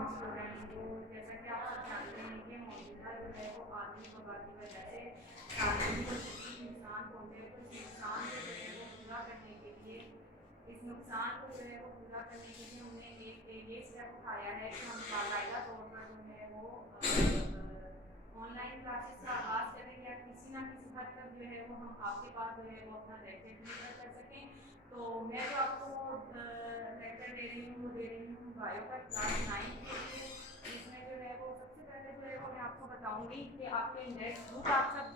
Morning student. तो जैसा कि आप सब जानते हैं कि मौजूदा जो है वो आदमी वबा की वजह से तालीम को शदीद नुकसान पहुँचे, तो इस नुकसान को जो है वो पूरा करने के लिए हमने एक ये स्टेप उठाया है कि हम बाकायदा तौर पर जो है वो ऑनलाइन क्लासेस का आगाज़ करें या किसी ना किसी हद तक जो है वो हम आपके पास जो है वो अपना लेक्चर डिलीवर कर सकें। तो मैं जो आपको लेक्चर दे रही हूँ वो दे रही हूँ बायो का क्लास 9 के लिए, जिसमें जो है वो सबसे पहले जो है वो मैं आपको बताऊँगी कि आपके इंडेक्स बुक आप सब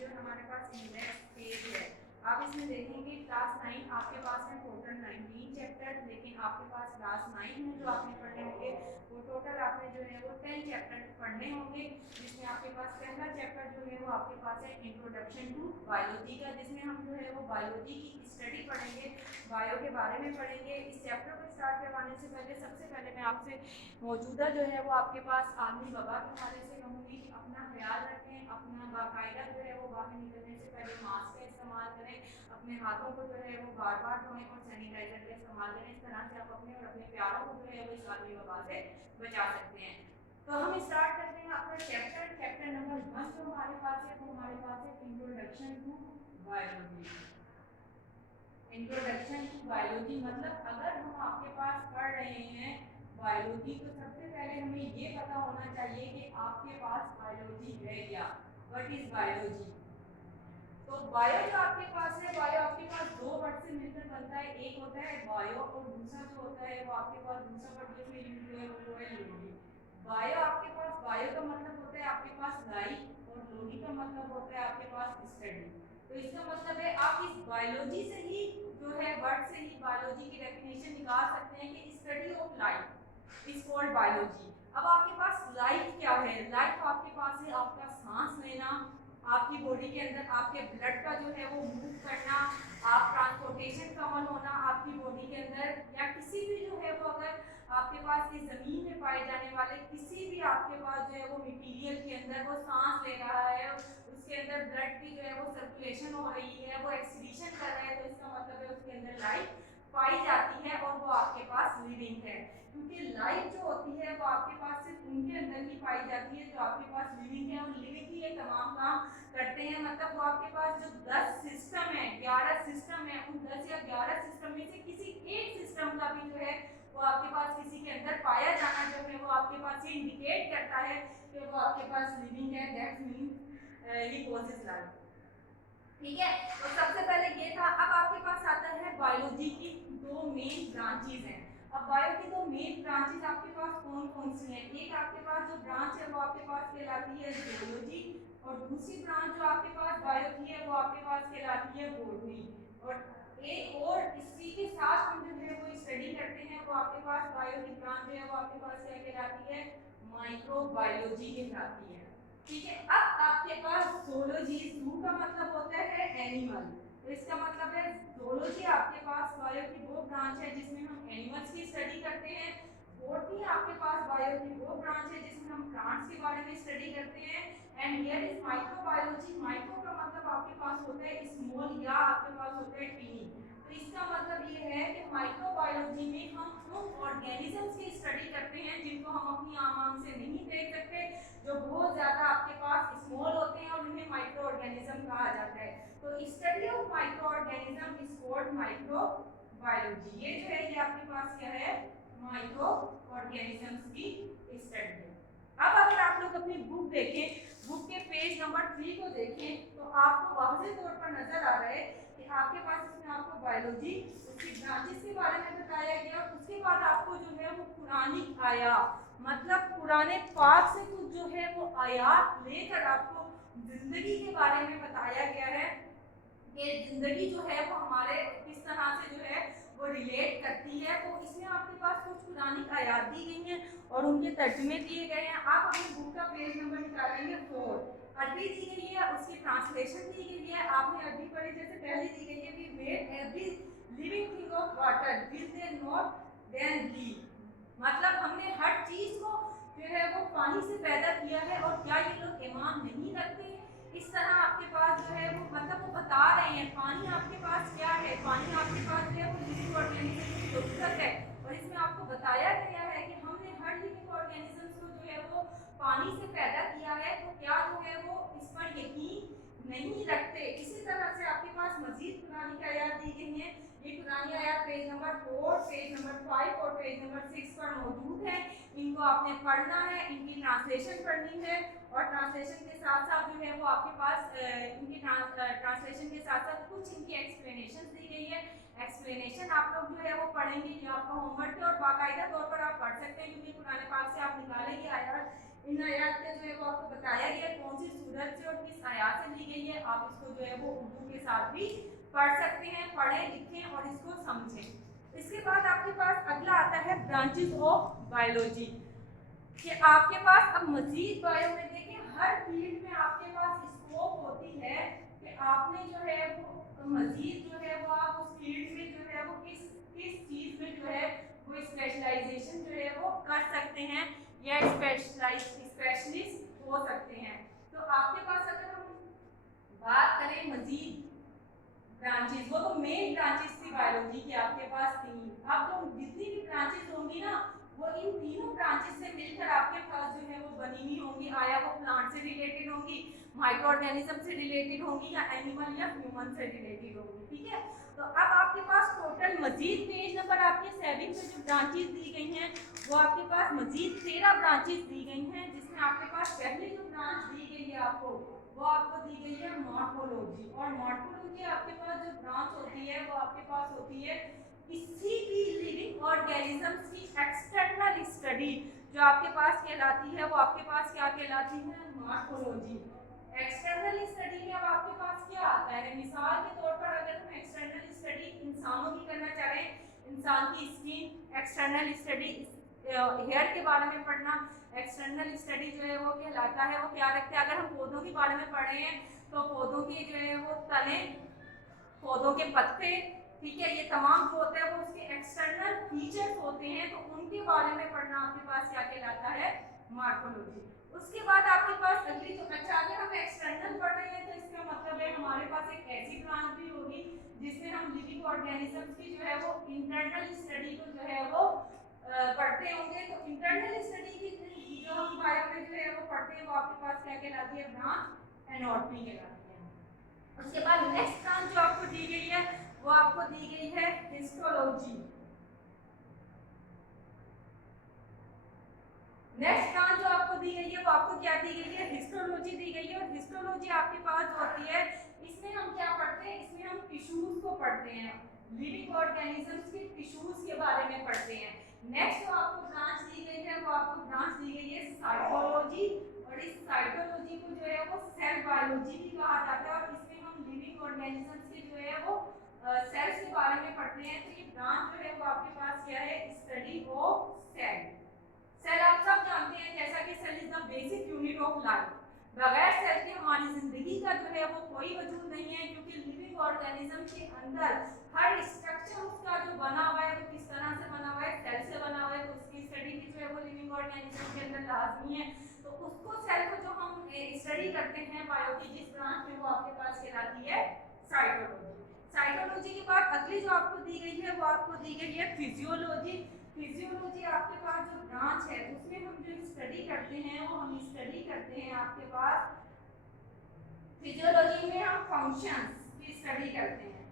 जो हमारे पास इंडेक्स पेज है, आप इसमें देखेंगे क्लास 9 आपके पास है टोटल 19 चैप्टर, लेकिन आपके पास क्लास 9 में जो आपने पढ़ने होंगे वो टोटल आपने जो है वो 10 चैप्टर पढ़ने होंगे, जिसमें आपके पास पहला चैप्टर जो है वो आपके पास है इंट्रोडक्शन टू बायोलॉजी का, जिसमें हम जो है वो बायोलॉजी की स्टडी पढ़ेंगे, बायो के बारे में पढ़ेंगे। इस चैप्टर को स्टार्ट करवाने से पहले सबसे पहले मैं आपसे मौजूदा जो है वो आपके पास आदमी वबा के हवाले से कहूँगी कि अपना ख्याल रखें, अपना बाकायदा जो है वो बाहर निकलने से पहले मास्क का इस्तेमाल करें, अपने हाथों को जो है वो बार बार धोएं और सैनिटाइजर का इस्तेमाल करें। इस तरह से आप अपने और अपने प्यारों को जो है वो इस आदमी वबा से बचा सकते हैं। तो हम स्टार्ट करते हैं अपना चैप्टर नंबर 1 जो हमारे पास है वो हमारे पास है introduction to biology. Introduction to biology मतलब अगर हम आपके पास पढ़ रहे हैं बायोलॉजी तो सबसे पहले हमें ये पता होना चाहिए कि आपके पास बायोलॉजी है क्या, व्हाट इज बायोलॉजी। तो बायो जो आपके पास है, बायो आपके पास दो वर्ड से मिलकर बनता है, एक होता है बायो और दूसरा जो होता है वो आपके पास दूसरा वर्ड जिसमें यूज हुआ है वो है लोगी। बायो आपके पास, बायो का मतलब होता है आपके पास लाइफ और लोगी का मतलब होता है आपके पास स्टडी। तो इसका मतलब है आप इस बायोलॉजी से ही जो है वर्ड से ही बायोलॉजी की डेफिनेशन निकाल सकते हैं कि study of life is called biology. अब आपके पास लाइफ क्या है, लाइफ आपके पास है आपका सांस लेना, आपकी बॉडी के अंदर आपके ब्लड का जो है वो मूव करना, आप ट्रांसपोर्टेशन का अमल होना आपकी बॉडी के अंदर, या किसी भी जो है वो अगर आपके पास इस ज़मीन में पाए जाने वाले किसी भी आपके पास जो है वो मटेरियल के अंदर वो सांस ले रहा है, उसके अंदर ब्लड की जो है वो सर्कुलेशन हो रही है, वो एक्सक्रीशन कर रहा है, तो इसका मतलब है उसके अंदर लाइफ पाई जाती है और वो आपके पास लिविंग है। क्योंकि लाइफ जो होती है वो आपके पास सिर्फ उनके अंदर ही पाई जाती है जो आपके पास लिविंग है, और लिविंग ही ये तमाम काम करते हैं। मतलब वो आपके पास जो 10 सिस्टम है, 11 सिस्टम है, उन 10 या 11 सिस्टम में से किसी एक सिस्टम का भी जो है वो आपके पास किसी के अंदर पाया जाना जो है वो आपके पास ये इंडिकेट करता है कि वो आपके पास लिविंग है, that means he possess life. ठीक है, तो सबसे पहले ये था। अब आपके पास आता है बायोलॉजी की दो मेन ब्रांचेज हैं। अब बायो की दो मेन ब्रांचेज आपके पास कौन कौन सी हैं? एक आपके पास जो ब्रांच है वो आपके पास कहलाती है जियोलॉजी, और दूसरी ब्रांच जो आपके पास बायो की है वो आपके पास कहलाती है बॉटनी। और एक और इसी के साथ हम जो है वो स्टडी करते हैं वो आपके पास बायो की ब्रांच जो है वो आपके पास क्या कहलाती है? माइक्रोबायोलॉजी कहलाती है। ठीक है, अब आपके पास ज़ूलॉजी, ज़ू का मतलब होता है एनिमल, तो इसका मतलब है ज़ूलॉजी आपके पास बायो की वो ब्रांच है जिसमें हम एनिमल्स की स्टडी करते हैं। बॉटनी आपके पास बायो की वो ब्रांच है जिसमें हम प्लांट्स के बारे में स्टडी करते हैं। And here is microbiology, micro का मतलब आपके पास होता है स्मॉल या आपके पास होता है टीनी। तो इसका मतलब ये है कि माइक्रोबायोलॉजी में हम उन ऑर्गेनिजम्स की स्टडी करते हैं जिनको हम अपनी आम आँख से नहीं देख सकते, जो बहुत ज़्यादा आपके पास स्मॉल होते हैं और उन्हें माइक्रो ऑर्गेनिज्म कहा जाता है। तो study of micro organism is called microbiology. ये जो है ये आपके पास क्या है? माइक्रो ऑर्गेनिजम्स की स्टडी है। अब अगर आप लोग अपनी बुक देखें, बुक के पेज नंबर 3 को देखें तो आपको वाज़ेह तौर पर नजर आ रहा है कि आपके पास इसमें आपको बायोलॉजी उसकी ब्रांचेस के बारे में बताया गया, उसके बाद आपको जो है वो पुरानी आयात मतलब पुराने पाक से कुछ जो है वो आयात लेकर आपको जिंदगी के बारे में बताया गया है कि जिंदगी जो है वो हमारे किस तरह से जो है वो रिलेट करती है। तो इसमें आपके पास कुछ पुरानी आयात दी गई हैं और उनके तर्जुमे दिए गए हैं। आप अपनी बुक का पेज नंबर निकालेंगे 4, अरबी दी गई है, उसकी ट्रांसलेशन दी गई है। आपने अरबी पढ़ी, जैसे पहले दी गई है कि made every living thing of water will they not then leave, मतलब हमने हर चीज को जो है वो पानी से पैदा किया है और क्या ये लोग ईमान नहीं रखते? इस तरह आपके पास जो है वो मतलब वो बता रहे हैं पानी आपके पास क्या है, पानी आपके पास जो है वो लिविंग ऑर्गेनिज्म की जरूरत है। और इसमें आपको बताया गया है कि हमने हर लिविंग पेज नंबर 5 और पेज नंबर 6 पर मौजूद है। इनको आपने पढ़ना है, इनकी ट्रांसलेशन पढ़नी है और ट्रांसलेशन के साथ साथ जो है वो आपके पास इनकी ट्रांसलेशन के साथ साथ कुछ इनकी एक्सप्लेनेशन दी गई है। एक्सप्लेनेशन आप लोग जो है वो पढ़ेंगे, ये आपका होमवर्क है और बाकायदा तौर पर आप पढ़ सकते हैं क्योंकि कुरान पाक से आप निकालेंगे आयात। इन आयात का जो है वो आपको बताया गया कौन सी सूरत से और किस आयात से ली गई है। आप इसको जो है वो उर्दू के साथ भी पढ़ सकते हैं, पढ़ें लिखें और इसको समझें। इसके बाद आपके पास अगला आता है ब्रांचेस ऑफ बायोलॉजी कि आपके पास अब मजीद बायो में देखिए हर फील्ड में आपके पास स्कोप होती है कि आपने जो है वो मजीद जो है वो आप उस फील्ड में जो है वो किस चीज में जो है वो स्पेशलाइजेशन जो है वो कर सकते हैं या स्पेशलिस्ट हो सकते हैं। तो आपके पास अगर हम बात करें मजीद ब्रांचेस, वो तो मेन ब्रांचेस थी बायोलॉजी की आपके पास तीन। अब जो जितनी भी ब्रांचेस होंगी ना वो इन तीनों ब्रांचेस से मिलकर आपके पास जो है वो बनी हुई होंगी। आया वो प्लांट से रिलेटेड होंगी, माइक्रो ऑर्गेनिज्म से रिलेटेड होंगी या एनिमल या ह्यूमन से रिलेटेड होंगी। ठीक है, तो अब आपके पास टोटल मजीद पेज नंबर आपके 7 में जो ब्रांचेस दी गई हैं वो आपके पास मजीद 13 ब्रांचेस दी गई हैं, जिसमें आपके पास पहली जो ब्रांच दी गई है आपको वो आपको दी गई है मॉर्फोलॉजी। और मॉर्फोलॉजी आपके पास जो ब्रांच होती है वो आपके पास होती है किसी भी लिविंग ऑर्गेनिजम्स की एक्सटर्नल स्टडी जो आपके पास कहलाती है वो आपके पास क्या कहलाती है? मॉर्फोलॉजी। एक्सटर्नल स्टडी में अब आपके पास क्या आता है? मिसाल के तौर पर अगर हम एक्सटर्नल स्टडी इंसानों की करना चाह रहे हैं, इंसान की स्किन, एक्सटर्नल स्टडी हेयर के बारे में पढ़ना, एक्सटर्नल स्टडी जो है वो कहलाता है वो क्या रखते हैं? अगर हम पौधों के बारे में पढ़ रहे हैं तो पौधों के जो है वो तने, पौधों के पत्ते, ठीक है, ये तमाम जो होता है वो उसके एक्सटर्नल फीचर्स होते हैं, तो उनके बारे में पढ़ना आपके पास क्या कहलाता है? मॉर्फोलॉजी। उसके बाद आपके पास अगली जो, अच्छा अगर हम एक्सटर्नल पढ़ रहे हैं तो इसका मतलब है हमारे पास एक ऐसी ब्रांच भी होगी जिसमें हम लिविंग ऑर्गेनिजम्स की जो है वो इंटरनल स्टडी को जो है वो पढ़ते होंगे। तो इंटरनल स्टडी की जो हम बायो में जो है वो पढ़ते हैं वो आपके पास क्या कहलाती है? ब्रांच एनाटॉमी कहलाती है। उसके बाद नेक्स्ट ब्रांच जो आपको दी गई है वो आपको दी गई है हिस्टोलॉजी। नेक्स्ट ब्रांच जो आपको दी गई है वो आपको क्या दी गई है? हिस्टोलॉजी दी गई है। और हिस्टोलॉजी आपके पास होती है, इसमें हम क्या पढ़ते हैं? इसमें हम टिश्यूज को पढ़ते हैं, लिविंग ऑर्गेनिजम्स के टिश्यूज के बारे में पढ़ते हैं। नेक्स्ट जो आपको ब्रांच दी गई है वो आपको ब्रांच दी गई है साइटोलॉजी। और इस साइटोलॉजी को जो है वो सेल बायोलॉजी भी कहा जाता है और इसमें हम लिविंग ऑर्गेनिजम्स के जो है वो सेल्स के बारे में पढ़ते हैं। तो ये ब्रांच जो है वो आपके पास क्या है? Study of cell. सेल आप सब जानते हैं जैसा कि cell is the basic unit of life. बगैर सेल के हमारी जिंदगी का जो है वो कोई वजूद नहीं है, क्योंकि लिविंग ऑर्गेनिज्म के अंदर हर स्ट्रक्चर उसका जो बना हुआ है वो किस तरह से बना हुआ है? सेल से बना हुआ है। तो उसकी स्टडी भी जो है वो लिविंग ऑर्गेनिज्म के अंदर लाजमी है। तो उसको सेल को जो हम स्टडी करते हैं बायो की जिस ब्रांच में वो आपके पास कहलाती है साइटोलॉजी। साइटोलॉजी के बाद अगली जो आपको दी गई है वो आपको दी गई है फिजियोलॉजी। फिजियोलॉजी आपके पास जो ब्रांच है उसमें हम जो स्टडी करते हैं वो हम स्टडी करते हैं आपके पास फिजियोलॉजी में हम फंक्शंस की स्टडी करते हैं।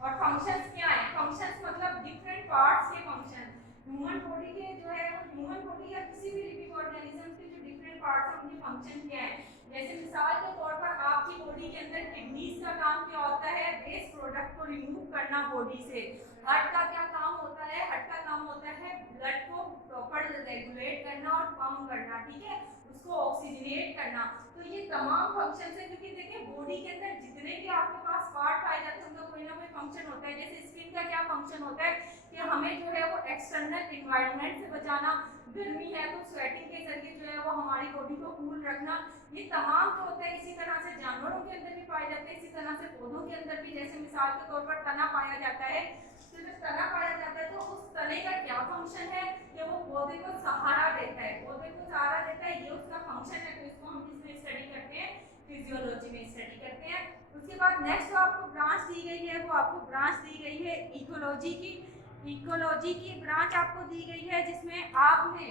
और फंक्शंस क्या है? फंक्शंस मतलब डिफरेंट पार्ट्स के फंक्शन। ह्यूमन बॉडी के जो है वो ह्यूमन बॉडी या किसी भी लिविंग ऑर्गेनिज्म के जो डिफरेंट पार्ट्स हैं उनके फंक्शन क्या है? जैसे मिसाल के तौर पर आपकी बॉडी के अंदर किडनीज का काम क्या होता है? वेस्ट प्रोडक्ट को रिमूव करना बॉडी से। हार्ट का क्या काम होता है? हार्ट का काम होता है ब्लड को प्रॉपर रेगुलेट करना और पंप करना, ठीक है, उसको ऑक्सीजनेट करना। तो ये तमाम फंक्शन है, क्योंकि देखिए बॉडी के अंदर जितने भी आपके पास पार्ट पाए जाते हैं उनका कोई ना कोई फंक्शन होता है। जैसे स्किन का क्या फंक्शन होता है कि हमें जो है वो एक्सटर्नल एनवायरनमेंट से बचाना, गर्मी है तो स्वेटिंग के जरिए जो है वो हमारी बॉडी को कूल रखना। ये तमाम जो होता है इसी तरह से जानवरों के अंदर भी पाए जाते हैं, इसी तरह से पौधों के अंदर भी। जैसे मिसाल के तौर पर तना पाया जाता है, तो जब तना पाया जाता है तो उस तने का क्या फंक्शन है कि वो पौधे को सहारा देता है, पौधे को सहारा देता है, ये उसका फंक्शन है। तो इसको हम किसमें स्टडी करते हैं? फिजियोलॉजी में स्टडी करते हैं। उसके बाद नेक्स्ट जो आपको ब्रांच दी गई है वो आपको ब्रांच दी गई है इकोलॉजी की। इकोलॉजी की ब्रांच आपको दी गई है जिसमें आपने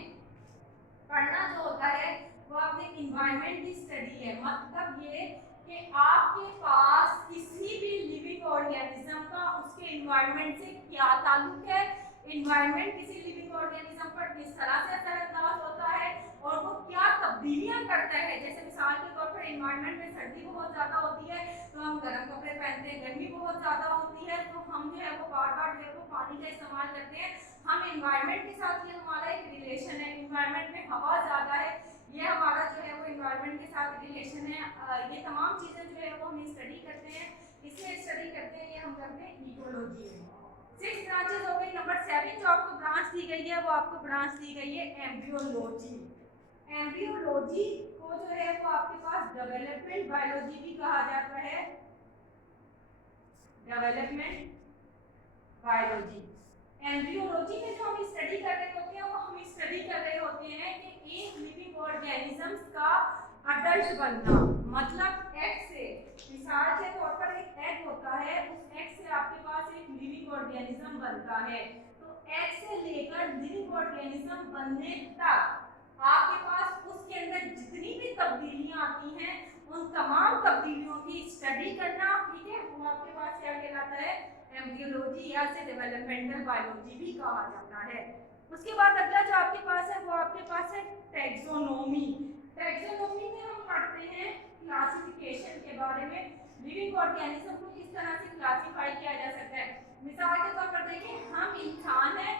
पढ़ना जो होता है वो आपने इन्वायरमेंट की स्टडी है। मतलब ये कि कि आपके पास किसी भी लिविंग ऑर्गेनिज्म का उसके इन्वायरमेंट से क्या ताल्लुक है, इन्वायरमेंट किसी लिविंग ऑर्गेनिज्म पर किस तरह से असरअंदाज होता है और वो क्या तब्दीलियां करता है। जैसे मिसाल के तौर पर इन्वायरमेंट में सर्दी बहुत ज़्यादा होती है तो हम गर्म कपड़े पहनते हैं, गर्मी बहुत ज़्यादा होती है तो हम जो है वो बार बार जो है वो पानी का इस्तेमाल करते हैं। हम इन्वायरमेंट के साथ ये हमारा एक रिलेशन है। इन्वायरमेंट में हवा ज़्यादा है, ये हमारा जो है वो इन्वायरमेंट के साथ रिलेशन है। ये तमाम चीज़ें जो है वो हम स्टडी करते हैं, इसलिए स्टडी करते हैं, ये हम करते हैं इकोलॉजी में। 6 ब्रांचेस हो गई। नंबर 7 जो आपको ब्रांच दी गई है वो आपको ब्रांच दी गई है एम्ब्रियोलॉजी। एम्ब्रियोलॉजी को जो है वो आपके पास डेवलपमेंट बायोलॉजी भी कहा जाता है, डेवलपमेंट बायोलॉजी। एम्ब्रियोलॉजी में जो हम स्टडी कर रहे होते हैं वो हम स्टडी कर रहे होते हैं कि एक लिविंग ऑर्गेनिजम्स का अडल्ट बनना, मतलब एग से, मिसाल के तौर पर एक एग होता है, उस एग से आपके पास एक लिविंग ऑर्गेनिज्म बनता है। तो एग से लेकर लिविंग ऑर्गेनिज्म बनने तक आपके पास उसके अंदर जितनी भी तब्दीलियां आती हैं उन तमाम तब्दीलियों की स्टडी करना, ठीक है, वो आपके पास क्या कहलाता है, एम्ब्रियोलॉजी या से डेवलपमेंटल बायोलॉजी भी कहा जाता है। उसके बाद अगला जो आपके पास है वो आपके पास है टैक्सोनॉमी। टैक्सोनॉमी में हम पढ़ते हैं क्लासिफिकेशन के बारे में, लिविंग ऑर्गेनिज्म को किस तरह से क्लासिफाई किया जा सकता है। मिसाल के तौर पर देखिए, हम इंसान है,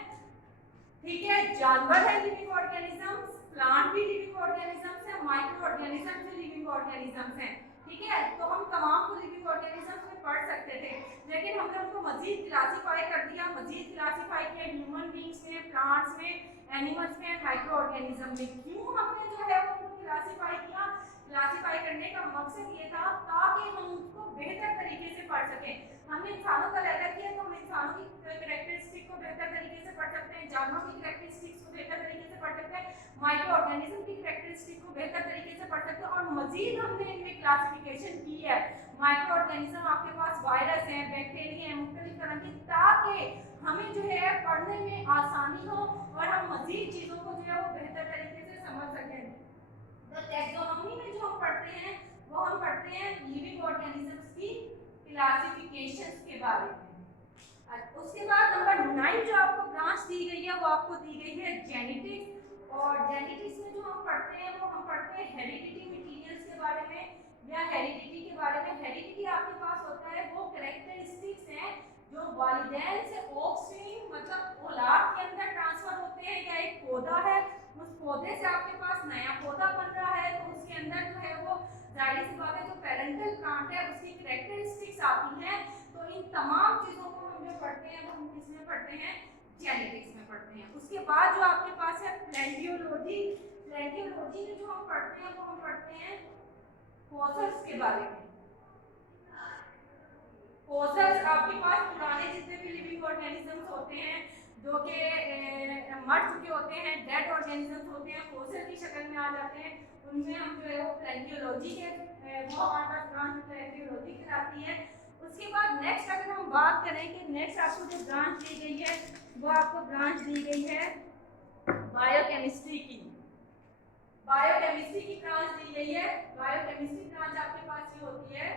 ठीक है, जानवर है लिविंग ऑर्गेनिजम्स, प्लांट भी लिविंग ऑर्गेनिजम्स है, माइक्रो ऑर्गेनिजम्स भी लिविंग ऑर्गेनिजम्स हैं, ठीक है। तो हम तमाम को लिविंग ऑर्गेनिजम्स में पढ़ सकते थे, लेकिन हमने उनको मजीद क्लासिफाई कर दिया, मजीद क्लासिफाई किया ह्यूमन बींग्स में, प्लांट्स में, एनिमल्स में, माइक्रो ऑर्गेनिज्म में। क्यों हमने जो है उनको क्लासिफाई किया? क्लासिफाई करने का मकसद ये था ताकि हम उसको बेहतर तरीके से पढ़ सकें। हमने इंसानों का लेकर किया तो हम इंसानों की कैरेक्टरिस्टिक को बेहतर तरीके से पढ़ सकते हैं, जानवरों की कैरेक्टरिस्टिक्स को बेहतर तरीके से पढ़ सकते हैं, माइक्रो ऑर्गेनिज्म की कैरेक्टरिस्टिक को बेहतर तरीके से पढ़ सकते हैं। और मजीद हमने इनमें क्लासिफिकेशन की है। माइक्रो ऑर्गेनिज्म आपके पास वायरस हैं, बैक्टीरिया हैं, मुख्तलिफ तरह की, ताकि हमें जो है पढ़ने में आसानी हो और हम मजीद चीज़ों को जो है वो बेहतर तरीके से समझ सकें। तो टैक्सोनॉमी में जो हम पढ़ते हैं वो हम पढ़ते हैं लिविंग ऑर्गेनिजम्स की क्लासिफिकेशंस के बारे में। उसके बाद नंबर 9 जो आपको ब्रांच दी गई है वो आपको दी गई है जेनेटिक्स। और जेनेटिक्स में जो हम पढ़ते हैं वो हम पढ़ते हैं हेरिडिटी मटेरियल्स के बारे में या हेरिडिटी के बारे में। हेरिडिटी आपके पास होता है वो कैरेक्टरिस्टिक्स हैं जो वालिदैन से ऑफस्प्रिंग मतलब औलाद के अंदर ट्रांसफर होते हैं, या एक पौधा है उस पौधे से आपके पास नया पौधा बन रहा है तो उसके अंदर जो है वो जाहिर सी बात है जो पेरेंटल प्लांट है उसकी कैरेक्टरिस्टिक्स आती हैं। तो इन तमाम चीज़ों को हम जो पढ़ते हैं वो हम किसमें पढ़ते हैं, जेनेटिक्स में पढ़ते हैं। उसके बाद जो आपके पास है प्लेंटियोलॉजी। प्लेंटियोलॉजी में जो हम पढ़ते हैं वो हम पढ़ते हैं फॉसिल्स के बारे में। फॉसिल्स आपके पास पुराने जितने भी लिविंग ऑर्गेनिजम्स होते हैं जो कि मर चुके होते हैं, डेड ऑर्गेनिजम्स होते हैं, फॉसिल की शक्ल में आ जाते हैं, उनमें हम जो है वो प्लेंटियोलॉजी के वो हमारे पास ब्रांच प्लेंटियोलॉजी कहलाती है। उसके बाद नेक्स्ट अगर हम बात करें कि नेक्स्ट आपको जो ब्रांच दी गई है वो आपको ब्रांच दी गई है बायोकेमिस्ट्री की। बायोकेमिस्ट्री की ब्रांच दी गई है। बायोकेमिस्ट्री ब्रांच आपके पास ये होती है,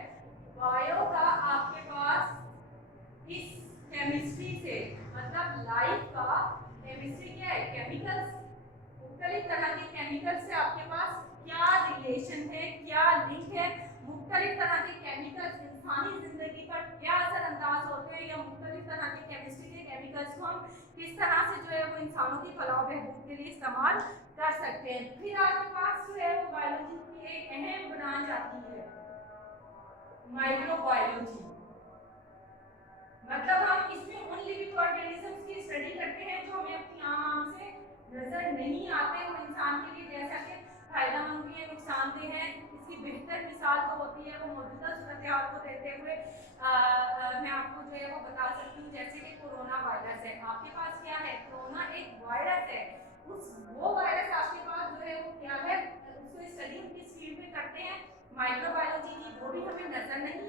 बायो का आपके पास इस केमिस्ट्री से मतलब लाइफ का, केमिस्ट्री क्या है, केमिकल्स, मुख्तलिफ तरह के केमिकल से आपके पास क्या रिलेशन है, क्या लिंक है, मुख्तलिफ तरह के केमिकल्स इंसानी जिंदगी पर क्या असर अंदाज होते हैं, या मुख्तलिफ तरह के केमिस्ट्री के केमिकल्स को हम किस तरह से जो है वो इंसानों की फलाह बहबूद के लिए इस्तेमाल कर सकते हैं। फिर आपके पास जो है वो बायोलॉजी की एक अहम ब्रांच आती है माइक्रोबायोलॉजी। मतलब हम इसमें उन लिविंग ऑर्गेनिजम्स की स्टडी करते हैं जो हमें अपनी आम से नजर नहीं आते, वो इंसान के लिए जैसा कि फायदेमंद भी है, नुकसानदेह है। इसकी बेहतर मिसाल तो होती है वो मौजूदा सूरत हाल को देते हुए मैं आपको जो है वो बता सकती हूँ, जैसे कि कोरोना वायरस है, आपके पास क्या है, कोरोना एक वायरस है, उस वो वायरस आपके पास जो है वो क्या है, उसको स्टडी किस फील्ड में करते हैं, माइक्रोबायोलॉजी की, वो भी हमें नजर नहीं